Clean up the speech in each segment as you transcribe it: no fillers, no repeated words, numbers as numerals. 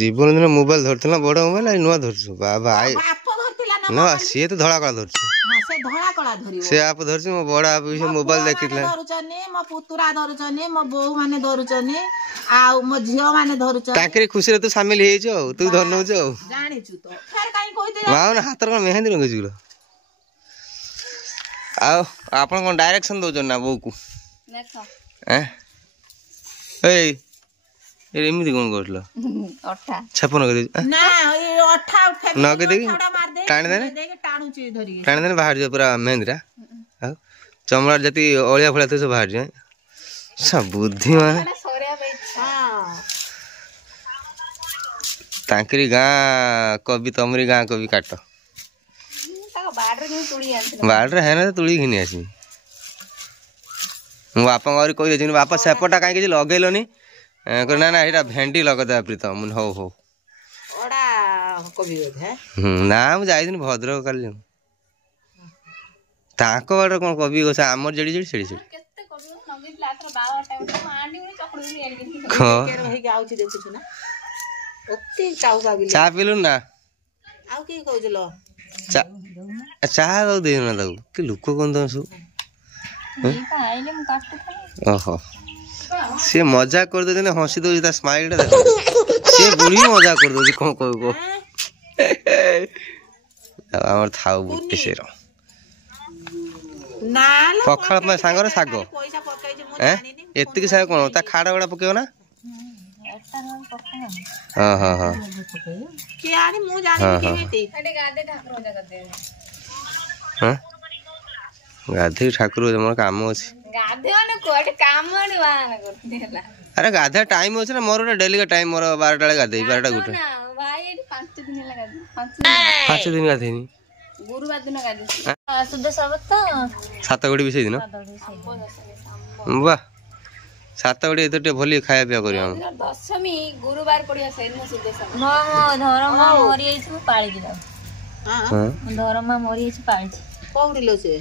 जीवन दिन मोबाइल धरथिला बड़ मोबाइल आई नुआ धरछु बाबा आई ना सी तो धड़ा कला धरछु से धड़ा कला धरियो से आप धरछु मो बड़ आप से मोबाइल देखितला धरुचने मो पुतुरा धरुचने मो बोऊ माने धरुचने आ मो झियो माने धरुचने ताकरे खुशी रे तू शामिल हे जो तू धरनो जो जानि छु तो फेर काई कहिते माउ ना हाथ रे मेहंदी रंग जुलो आ आपन कोन डायरेक्शन दो जो ना बो को देखो हैं ए एमिति कोन करलो अठा छपन कर ना ए अठा उठे न के देखि टाणी देने टाणु छि धरि टाणी देने बाहर जो पूरा मेहंदीरा आ चमड़ा जति ओलिया फळा तो सब बाहर जाए सब बुद्धिमान तांकरी गाँ कवि तमरी गाँ कवि काट बाड़ है ना तुड़ी घिनी आसी मो बापा और कह दे बापा सेपटा कहीं लगेलनी ना ना ये भेंडी लगदे प्रीतम मुन हो ना मुझे जाई भद्रक कल ताको बाड़ कौन कवि गोसा आमर जड़ी जड़ी सेड़ी सेड़ी चा पीलु ना चाह दे ना दऊ कि लुक कौन तुम सब ओहो सी मजाक कर दे हसी दो स्माइल सी बुढ़ी मजाक कर दो कौन कह थाउ बुटे से पखाड़ सांगर साग एति साग कौन ता खाड़ा गुड़ा पकेब ना हाँ हाँ हाँ गाधे ठाकुर मोर काम अच्छे अरे गाधा टाइम अच्छे ना मोर डेली का टाइम मोर 12टा गाधे 12टा गुटे 5 दिन गाधेनी गुरुवार दिन गाधे सात गुड़ी भी दिन वाह सात गुड़ी तो भली खाया पिया कर दशमी गुरुवार पड़िया से मो धर्म मरी जाइछु पाळी दिला धर्म मरी जाइछु पाळी कोउरिलो से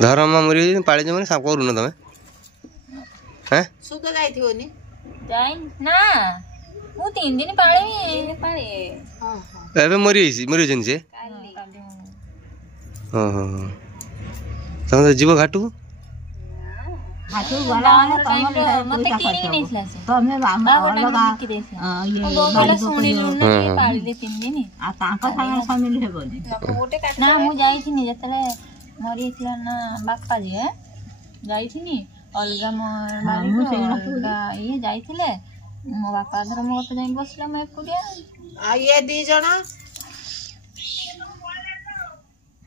धर्म मरी पाळी माने सब करू न तमे हैं सुतो जाइथियो नि जाई ना मु 3 दिन पाळी हां एबे मरी जन से हां हां तमे जीव घाटू हाथू वाला माने मते किनी नेसला से तमे मामा लगा ये बोला सुनिलु ना पाळी ले 3 दिन आ तांका संगे शामिल हेबोनी ना मु जाई थिनी जतले मरी थिला ना बापा जे जाई थिनी अलगा मारी ये जाई थिले मो बापा धर मो तो जाई बसला मैं एकुडिया आ ये दी जना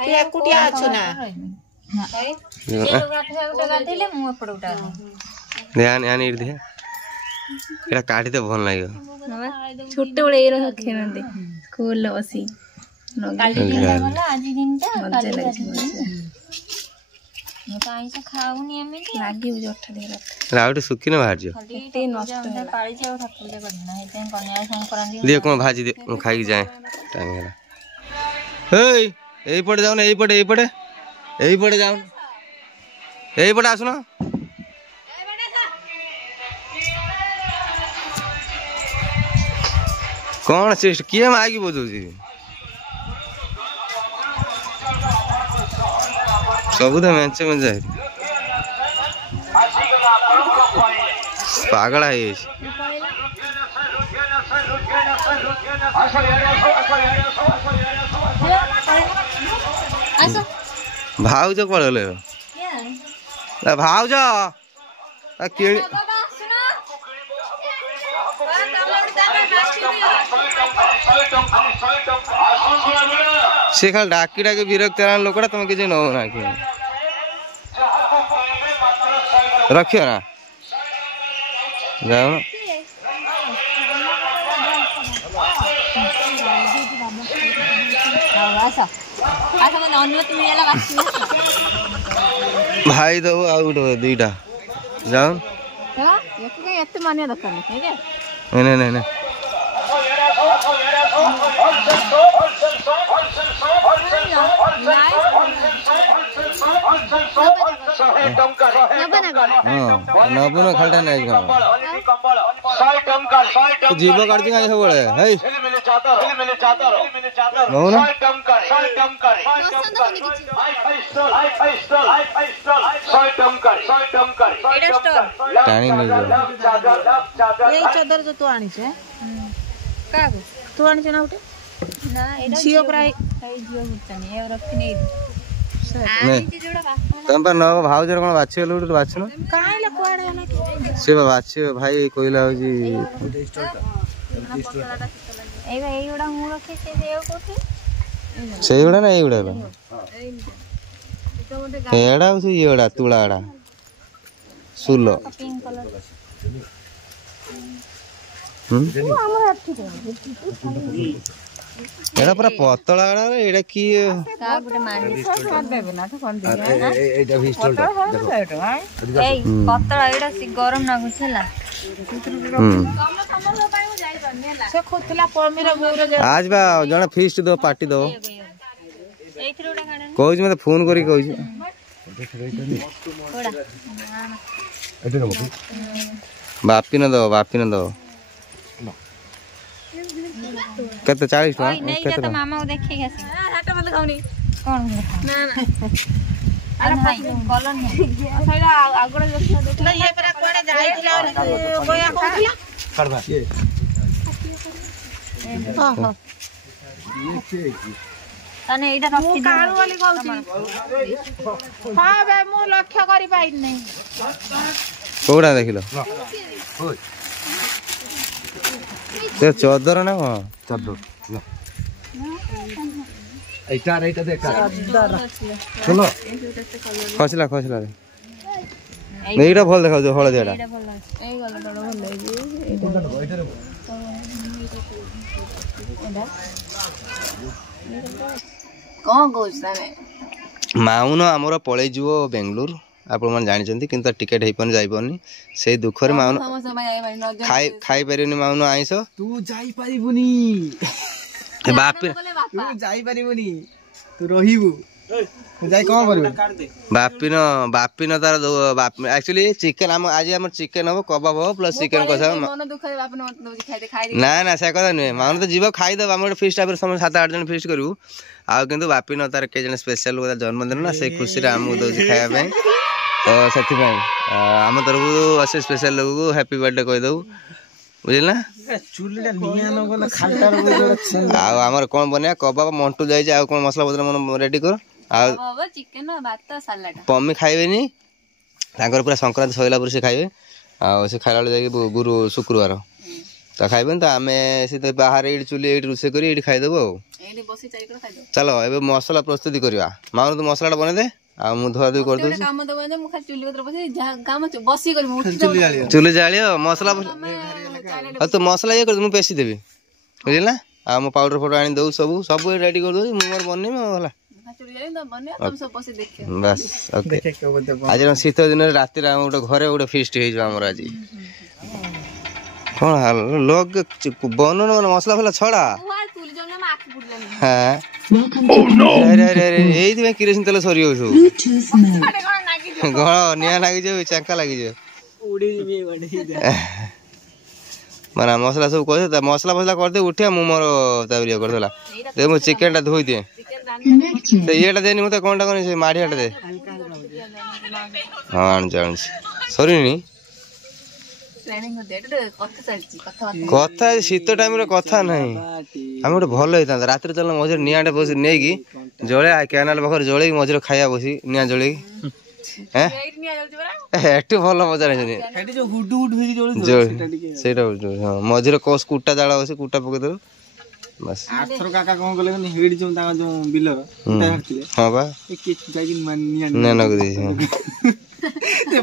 ये एकुडिया अछु ना ध्यान इर दे एटा काटी तो भल लागियो छोटे बड़े ए रह खेनते स्कूल बसी काली दिन वाला आज दिन ता काली मैं काई से खाऊनी हमें लागी जोठा दे राउट सुकी ना बाहर जो ते नष्ट पाळी जाव ठाकुर जे करना है ते कन्या संक्रांति दे कोन भाजी दे खाई जाए टाइम है ए पड़े जाओ ना ए पड़े जाओ यही पटे आसुना कौन चेस्ट किए मागी बजौची सब तो मेचे में जाए पागल है ये भाउज पड़े भाउज से खाल डाकी डाकी विरक्त लोकड़ा तुम किसी नौ ना कि रखियो ना जाओ भाई दो आउट दुईटा जाओ नहीं नहीं नहीं ନବୁ ନା ଖାଲିଟା ନାଇଁ କଣ ଯିବ କାଢୁଛି କାଇଁ ସବୁବେଳେ ହେଇ ନବୁ ନା ଟାଣି ନେଇଯିବ ଏଇ ଚଦର ଯୋଉ ତୁ ଆଣିଛୁ କାହାକୁ ତୁ ଆଣିଛୁ ନା ଗୋଟେ ନା ଏଇଟା ଝିଅ ପୁରା ଏଇ ଝିଅ ଘୁରତାନି ଏ ରଖିନି ଏଇଠି ଆଣିଛି ଯୋଉଟା ବାପା ତମେ ପା ନବ ଭାଉଜର କଣ ବାଛିଗଲ ଗୋଟେ ବାଛୁନ କାହିଁଲେ କୁଆଡେ ହେଲା ସେ ବା ବାଛିବ ଭାଇ କହିଲା ହଉଛି ଏଇଗୁଡା ମୁଁ ରଖିଛି ସେଇଆ କୋଉଠି ସେଇଗୁଡା ନା ଏଇଗୁଡା ଏଇଟା ହଉଛି ଇଏଗୁଡା ତୁଳା ଗୁଡା ସୁଲ ପିଙ୍କ କଲର ଏଇଟା ପୁରା ପତଳା ଗୁଡା ଏଇଟା କି କାହା ଗୋଟେ ମାନି ଏଇ ପତଳା ଏଇଟା ଗରମ ଲାଗୁଛି ହେଲା ସେ ଖୋଥିଲା ପମିର ବୋଉର ଆଜ ବା ଜଣେ ଫିଷ୍ଟ ଦବ ପାର୍ଟି ଦବ ଏଇଥିରେ ଗୋଟେ କାଢ କହୁଛି ମତେ ଫୋନ କରିକି କହୁଛି ବାପି ନ ଦବ କେତେ 40 ଟଙ୍କା ନେଇକି ତ ମାମାକୁ ଦେଖେଇକି ଆସି ହାଟ ମତେ ଖାଉନି କଣ ନା ଆରେ ଭାଇ କଲର ନାହିଁ ସେଇଟା ଆଗଡ଼ ଦେଖିଲା ଇଏ ପରା କୁଆଡେ ଯାଇଥିଲା ବୟା କହୁଥିଲା କାଢବା ଓହୋ ତାନେ ଏଇଟା ରଖି କାଳୁ ବୋଲି କହୁଛି ହଁ ବେ ମୁଁ ଲକ୍ଷ୍ୟ କରି ପାଇନି ନାହିଁ କୋଉଟା ଦେଖିଲ ସେ ଚଦର ନା କଣ ଚଦର ଏଇଟା ଦେଖ ଚଦର ଖସିଲା ଏଇଟା ଭଲ ଦେଖାଯାଉଛି ହଳଦିଆ ଟା ଏଇ ଗଲଟା ଭଲ ହେଇଛି କଣ କହୁଛୁ ତାନେ ମାଉନ ଆମର ପଳେଇ ଯିବ ବେଙ୍ଗଲୁରୁ ଆପଣ ମାନେ ଜାଣିଛନ୍ତି କିନ୍ତୁ ଟିକେଟ ହେଇପାରୁନି ଯାଇପାରୁନି ସେଇ ଦୁଃଖରେ ମାଉନ ଖାଇପାରିବନି ମାଉନ ଆଇଁଷ ତୁ ଯାଇପାରିବୁନି ଯାଇପାରିବୁନି ତୁ ରହିବୁ ଯାଇ କଣ କରିବୁ ବାପିନ ତାର ଆକ୍ଚୁଆଲି ଚିକେନ ଆଜି ଆମର ଚିକେନ ହବ କବାବ ହବ ପ୍ଲସ ଚିକେନ କଷା ନା ସେ କଥା ନୁହେଁ ମାଉନ ତ ଯିବ ଖାଇଦବ ଆମର ଗୋଟେ ଫିଷ୍ଟ ଟାଇପର ସମସ୍ତେ 7-8 ଜଣ ଫିଷ୍ଟ କରିବୁ ଆଉ କିନ୍ତୁ ବାପିନ ତାର କେ ଜଣେ ସ୍ପେଶାଲ ଜନ୍ମଦିନ ନା ସେଇ ଖୁସିରେ ଆମକୁ ଦଉଛି ଖାଇବା ପାଇଁ ତ ସେଥିପାଇଁ ଆମ ତରଫରୁ ଆସେ ସ୍ପେଶାଲ ଲୋକକୁ ହ୍ୟାପି ବାର୍ଥଡେ କହିଦବୁ ବୁଝିଲ ନା ଆଉ ଆମର କଣ ବନେଇବା କବାବ ମଣ୍ଟୁ ଯାଇଛି ଆଉ କଣ ମସଲା ପତ୍ର ରେଡି କର ଆଉ ପମି ଖାଇବେନି ତାଙ୍କର ପୁରା ସଂକ୍ରାନ୍ତି ସରିଲା ପରେ ସେ ଖାଇବେ ଆଉ ସେ ଖାଇଲା ବେଳେ ଯାଇକି ଶୁକ୍ରବାର ତ ଖାଇବେନି ତ ଆମେ ସେ ବାହାରେ ଏଇଠି ଚୁଲି ଏଇଠି ରୋଷେଇ କରି ଏଇଠି ଖାଇଦେବୁ ଆଉ ଚାଲ ଏବେ ମସଲା ପ୍ରସ୍ତୁତି କରିବା ମାଉନ ତୁ ମସଲାଟା ବନେଇଦେ ଆଉ ମୁଁ ଧୁଆଧୁଇ କରିଦେଉଛି ଚୁଲି ଜାଳିବ ମସଲା ଆଉ ତୁ ମସଲା ଇଏ କରିଦେ ମୁଁ ପେଶି ଦେବି ବୁଝିଲ ନା ଆଉ ମୁଁ ପାଉଡର ଫୋଟୋ ଆଣି ଦଉ ସବୁ ରେଡି କରିଦେଉଛି ମୁଁ ମୋର ବନେଇବି ହେଲା ବାସ୍ ଓକେ ଆଜି ଶୀତ ଦିନରେ ରାତିରେ ଆମ ଗୋଟେ ଘରେ ଗୋଟେ ଫିଷ୍ଟ ହେଇଯିବ ଆମର ଆଜି କଣ ଲୋକ ବନୁନ ମସଲା ଫସଲା ଛଡା ଏଇଥିପାଇଁ କିରୋସିନ ତେଲ ସରିଯାଉଛୁ ଘର ନିଆଁ ଲାଗିଯିବ ଚାଙ୍କା ଲାଗିଯିବ ମାନେ ମସଲା ସବୁ କହିଦେ ମସଲା ଫସଲା କରିଦେ ଉଠିଆ ମୁଁ ମୋର ତାପରେ ଇଏ କରିଦେଲା ମୁଁ ଚିକେନ ଟା ଧୋଇ ଦିଏ ସେ ଇଏଟା ଦେନି ମତେ କଣଟା କନି ସେ ମାଢିଆଟା ଦେ ହଁ ଆଣୁଛି ସରିନି କଥା ଶୀତ ଟାଇମରେ କଥା ନାହିଁ ଆମେ ଗୋଟେ ଭଲ ହେଇଥାନ୍ତା ରାତିରେ ଚାଲ ମଝିରେ ନିଆଁଟା ବସି ନେଇକି ଜଳେ କ୍ୟାନାଲ ପାଖରେ ଜଳେଇକି ମଝିରେ ଖାଇବା ବସି ନିଆଁ ଜଳେଇକି ଏଠି ଭଲ ମଜା ନାହିଁ ସେଇଟା ହଁ ମଝିରେ କଷ କୁଟା ଜାଳ ବସି କୁଟା ପକେଇଦେବୁ ବାସ୍ କାକା କଣ କଲେ ହେଇଡି ଯୋଉ ତାଙ୍କ ଯୋଉ ବିଲର ହଁ ବା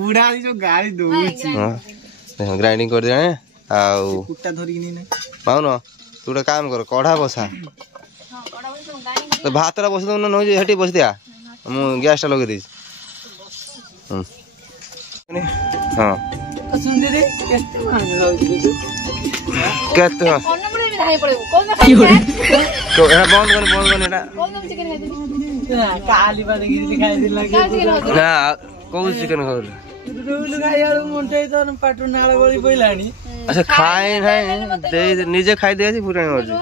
ବୁଢା ଯୋଉ ଗାଳି ଦଉଛି ଗ୍ରାଇଣ୍ଡିଙ୍ଗ କରିଦେଣେ ଆଉ କୁଟା ଧରିକି ପାଉନ ତୁ ଗୋଟେ କାମ କର କଢା ବସା ଭାତଟା ବସି ଦଉନ ନଉଛି ସେଠି ବସିଦିଆ ମୁଁ ଗ୍ୟାସ ଟା ଲଗେଇ ଦେଇଛି ହଁ କେତେ ବନ୍ଦ କରି କୋଉ ଚିକେନ ଖାଉଛୁ? ରୋଲ ଖାଇବାଳୁ ମଣ୍ଟେଇ ତ ପାଟୁ ନାଳ ଗଳି ପଇଲାଣି। ଆଚ୍ଛା ଖାଇ ନାହିଁ ନିଜେ ଖାଇଦେଇ ଆସି ପୁରାଣି ମାରୁଛୁ।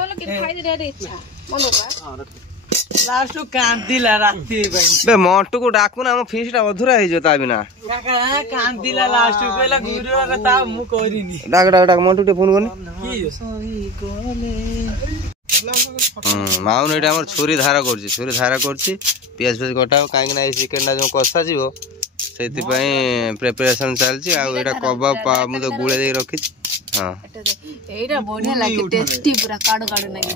ଲାଷ୍ଟ କାନ୍ଦିଲା ରାତି ପାଇଁ। ବେ ମଣ୍ଟୁକୁ ଡାକୁନା ଆମ ଫିସ୍ ଟା ଅଧୁରା ହେଇଯିବ ତା ବିନା। କାନ୍ଦିଲା ଲାଷ୍ଟ କହିଲା ଗୁରୁବାର ତା ମୁଁ କରିନି। ଡାକ ଡାକ ଡାକ ମଣ୍ଟୁ ଟିକେ ଫୋନ କରିନି। ମାଉନ ଏଇଟା ଆମର ଛୁରୀ ଧାର କରୁଛି ପିଆଜ ଫିଆଜ କଟା ହବ କାହିଁକି ନା ଏଇ ଚିକେନ ଟା ଯୋଉ କଷା ଯିବ ସେଇଥିପାଇଁ ପ୍ରିପାରେସନ ଚାଲିଛି। ଆଉ ଏଇଟା କବାବ ମୁଁ ତ ଗୁଳେଇ ଦେଇକି ରଖିଛି। ହଁ ଏଇଟା ବଢିଆ ଲାଗେ ଟେଷ୍ଟି ପୁରା କାଡୁ କାଡୁ ଲାଗେ।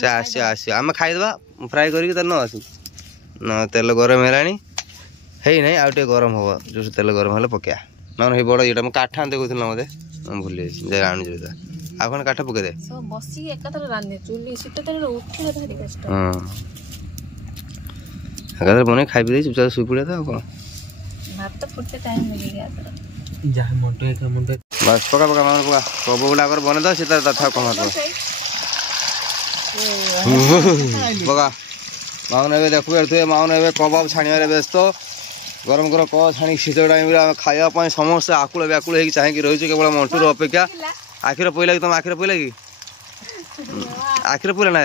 ସେ ଆସିବ ଆମେ ଖାଇଦବା ଫ୍ରାଏ କରିକି ତାର ନ ଆସୁ ନା ତେଲ ଗରମ ହେଲାଣି ହେଇନାହିଁ ଆଉ ଟିକେ ଗରମ ହବ ଯୋଉ ତେଲ ଗରମ ହେଲେ ପକେଇବା ନହେଲେ ହେଇ ବଡ ଇଏଟା ମୁଁ କାଠ ଆଣିତେ କହୁଥିଲି ନା ମତେ ମୁଁ ଭୁଲି ଯାଇଛି ଯାଇ ଆଣୁଛି ଆଉ କଣ କାଠ ପକେଇ ଦେ ବସିକି ଏକାଥରେ ରାନ୍ଧେ ଚୁଲି ଶୀତ ଦିନରେ ଉଠିବା ଭାରି କଷ୍ଟ। ଏକାଥରେ ବନେଇ ଖାଇ ପିଇ ଚୁପଚାପ ଶୋଇ ପଡିବା ତ ଆଉ କଣ ଭାତ ଫୁଟେ ଟାଇମ୍ ଲାଗେ ଯାହା ମଣ୍ଟୁ ବାସ୍ ପକା ପକା ମାଉନ ପକା ସବୁ ଗୁଡା ଆଗରେ ବନେଇ ଦବ ସେ ତାର ଥାଉ କମା ପକା ମାଉନ ଏବେ ଦେଖୁ ମାଉନ ଏବେ କବାବ ଛାଣିବାରେ ବ୍ୟସ୍ତ ଗରମ ଗରମ କବାବ ଛାଣିକି ଶୀତ ଟାଇମରେ ଆମେ ଖାଇବା ପାଇଁ ସମସ୍ତେ ଆକୁଳ ବ୍ୟାକୁଳ ହେଇକି ଚାହିଁକି ରହିଛୁ କେବଳ ମଣ୍ଟୁର ଅପେକ୍ଷା। ଆଖିରେ ପଇଲା କି ତମ ଆଖିରେ ପଇଲା କି ଆଖିରେ ପଇଲା ନା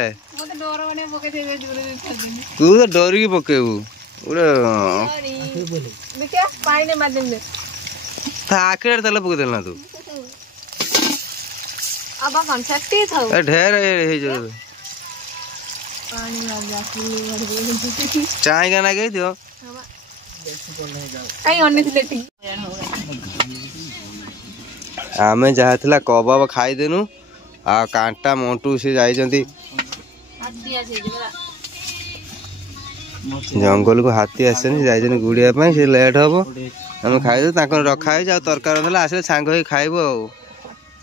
ତୁ ତ ଡରିକି ପକେଇବୁ ଗୋଟେ ଆଖିରେ ତେଲ ପକେଇଦେଲୁ ନା ତୁ ଢେର ହେଇଯିବ ଚାହିଁକା ନା କହିଦିଅ ଆମେ ଯାହା ଥିଲା କବାବ ଖାଇଦେନୁ ଆଉ କାଣ୍ଟା ମଣ୍ଟୁ ସେ ଯାଇଛନ୍ତି ଜଙ୍ଗଲକୁ ହାତୀ ଆସିଛନ୍ତି ଯାଇଛନ୍ତି ଗୁଡିବା ପାଇଁ ସେ ଲେଟ୍ ହବ ଆମେ ଖାଇଦେବୁ ତାଙ୍କର ରଖା ହେଇଛି ଆଉ ତରକାରୀ ହେଲେ ଆସିଲେ ସାଙ୍ଗ ହେଇକି ଖାଇବୁ ଆଉ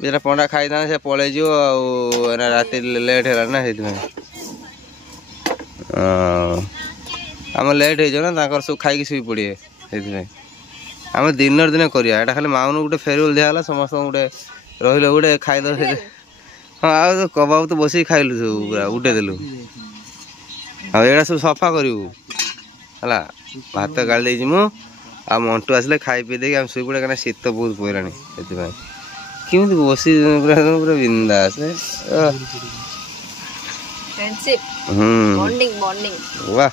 ଯେଟା ପଣ୍ଡା ଖାଇଥାନ୍ତେ ସେ ପଳେଇଯିବ ଆଉ ରାତି ଲେଟ୍ ହେଲାଣି ନା ସେଇଥିପାଇଁ ଆମ ଲେଟ୍ ହେଇଯିବ ନା ତାଙ୍କର ସବୁ ଖାଇକି ଶୋଇ ପଡ଼ିବେ ସେଇଥିପାଇଁ ଆମେ ଦିନରେ ଦିନେ କରିବା ଏଇଟା ଖାଲି ମାଉନୁ ଗୋଟେ ଫେରୱେଲ ଦିଆହେଲା ସମସ୍ତଙ୍କୁ ଗୋଟେ ରହିଲେ ଗୋଟେ ଖାଇଦେବ ସେଇଟା ହଁ ଆଉ କବାବ ତ ବସିକି ଖାଇଲୁ ସବୁ ପୁରା ଉଠେଇଦେଲୁ ଆଉ ଏଇଟା ସବୁ ସଫା କରିବୁ ହେଲା ଭାତ ଗାଳି ଦେଇଛି ମୁଁ ଆଉ ମଣ୍ଟୁ ଆସିଲେ ଖାଇ ପିଇ ଦେଇକି ଆମେ ଶୋଇପଡ଼ିବା କାହିଁକିନା ଶୀତ ବହୁତ ପଡ଼ିଲାଣି ସେଥିପାଇଁ କେମିତି ବସି ପୁରା ପୁରା ବିନ୍ଦାସ ୱାହ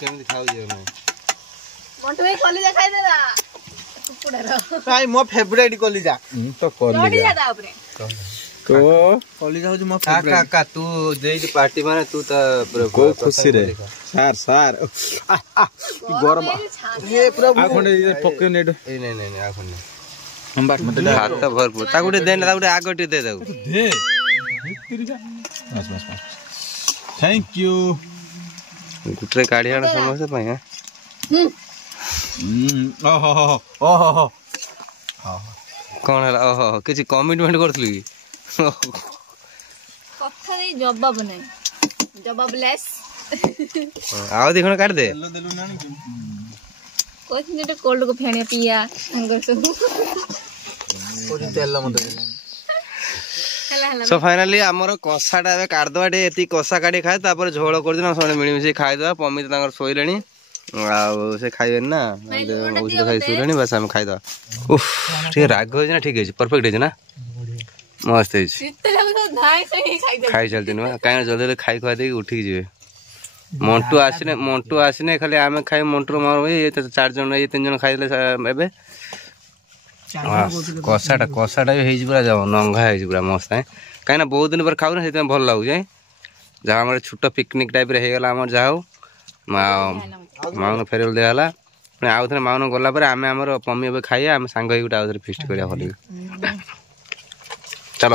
କେମିତି ଖାଉଛି ମୋ ଫେଭରାଇଟ କଲିଜା ତ କଲିଜା ହଉଛି ମୋ ଫେଭରାଇଟ ତୁ ଦେଇଛୁ ପାର୍ଟି ମାନେ ତୁ ତା କୋଉ ଖୁସିରେ ସାର୍ ସାର୍ ଗରମ ଆଉ ଖଣ୍ଡେ ପକେଇନି ଏଇଟା ନାଇଁ ଆଉ ଖଣ୍ଡେ ଭାତ ଭରପୁର ତାକୁ ଟିକେ ଦେ ନା ତାକୁ ଟିକେ ଆଗ ଟିକେ ଦେ ତାକୁ ଥ୍ୟାଙ୍କ ୟୁ ଗୋଟେ କାଢି ଆଣ ସମସ୍ତେ ପାଇଁ ଓହୋ କଣ ହେଲା ଓହୋ କିଛି କମିଟମେଣ୍ଟ କରୁଥିଲୁ କି କଥା ଦେଇ ଜବାବ ନାହିଁ ଜବାବ ଲେସ୍ ଆଉ ଦି ଖଣ୍ଡ କାଢିଦେ କହିଥିଲି ଗୋଟେ କୋଲ୍ଡ କଫି ଆଣିବା ପିଇବା ସାଙ୍ଗରେ ସବୁ ତେଲ ମତେ ସୋ ଫାଇନାଲି ଆମର କଷାଟା ଏବେ କାଢିଦବା ଟିକେ ଏତିକି କଷା କାଢି ଖାଏ ତାପରେ ଝୋଳ କରିଦେବା ସମସ୍ତେ ମିଳିମିଶି ଖାଇଦବା ପମିତ ତାଙ୍କର ଶୋଇଲେଣି ଆଉ ସେ ଖାଇବେନି ନା ଔଷଧ ଖାଇ ଶୋଇଲେଣି ବାସ୍ ଆମେ ଖାଇଦବା ଉଫ ଟିକେ ରାଗ ହେଇଛି ନା ଠିକ ହେଇଛି ପରଫେକ୍ଟ ହେଇଛି ନା ମସ୍ତ ହେଇଛି ଖାଇ ଚାଲିଛି ନୁହେଁ କାହିଁକି ଜଲ୍ଦି ଜଲ୍ଦି ଖାଇ ଖୁଆ ଦେଇକି ଉଠିକି ଯିବେ ମଣ୍ଟୁ ଆସିନେ ଖାଲି ଆମେ ଖାଇ ମଣ୍ଟୁର ମାର 4 ଜଣ 3 ଜଣ ଖାଇଦେଲେ ଏବେ କଷାଟା ବି ହେଇଛି ପୁରା ନଙ୍ଗା ହେଇଛି ପୁରା ମସ୍ତ କାହିଁକିନା ବହୁତ ଦିନ ପରେ ଖାଉନା ସେଥିପାଇଁ ଭଲ ଲାଗୁଛି ଯାହା ଆମର ଛୋଟ ପିକନିକ୍ ଟାଇପ୍ରେ ହେଇଗଲା ଆମର ଯାହା ହଉ ମାଉନ ଫେରୱେଲ ଦିଆହେଲା ପୁଣି ଆଉ ଥରେ ମାଉନ ଗଲା ପରେ ଆମେ ଆମର ପମି ଏବେ ଖାଇବା ଆମେ ସାଙ୍ଗ ହେଇକି ଗୋଟେ ଆଉ ଥରେ ଫିଷ୍ଟ କରିବା ଭଲ ଚାଲ